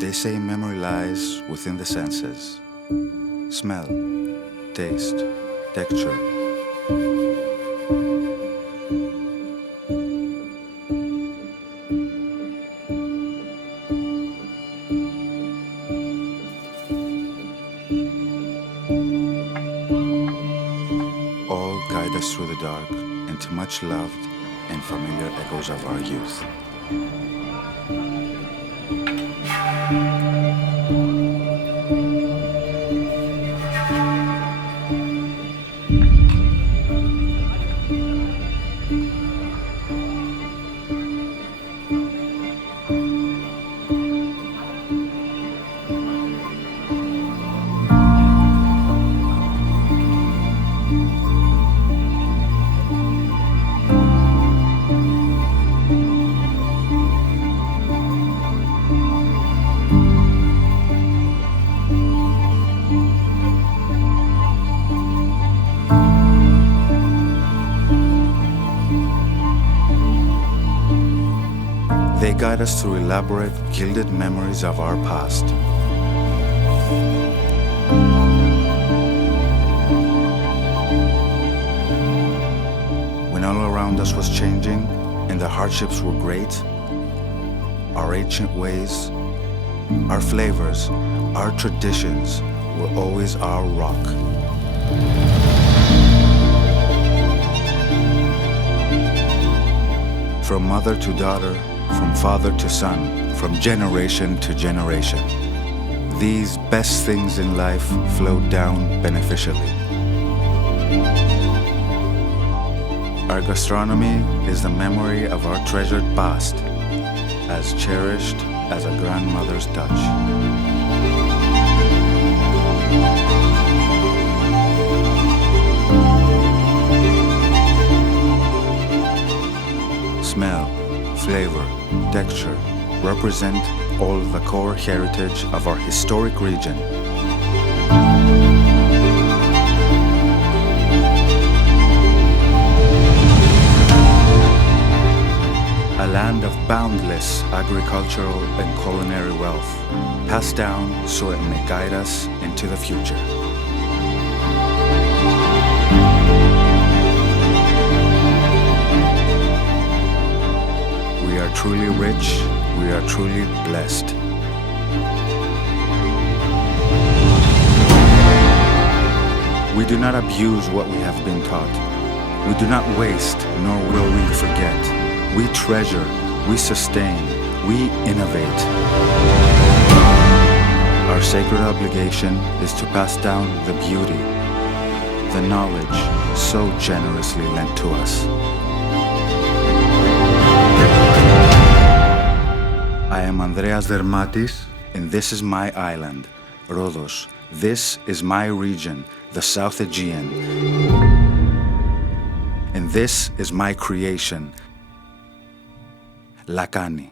They say memory lies within the senses. Smell, taste, texture. All guide us through the dark into much loved and familiar echoes of our youth. They guide us through elaborate, gilded memories of our past. When all around us was changing and the hardships were great, our ancient ways, our flavors, our traditions were always our rock. From mother to daughter, from father to son, from generation to generation. These best things in life flow down beneficially. Our gastronomy is the memory of our treasured past, as cherished as a grandmother's touch. Smell, flavor, texture represent all the core heritage of our historic region. A land of boundless agricultural and culinary wealth, passed down so it may guide us into the future. We are truly rich, we are truly blessed. We do not abuse what we have been taught. We do not waste, nor will we forget. We treasure, we sustain, we innovate. Our sacred obligation is to pass down the beauty, the knowledge so generously lent to us. I am Andreas Dermatis, and this is my island, Rhodos. This is my region, the South Aegean. And this is my creation, Lakani.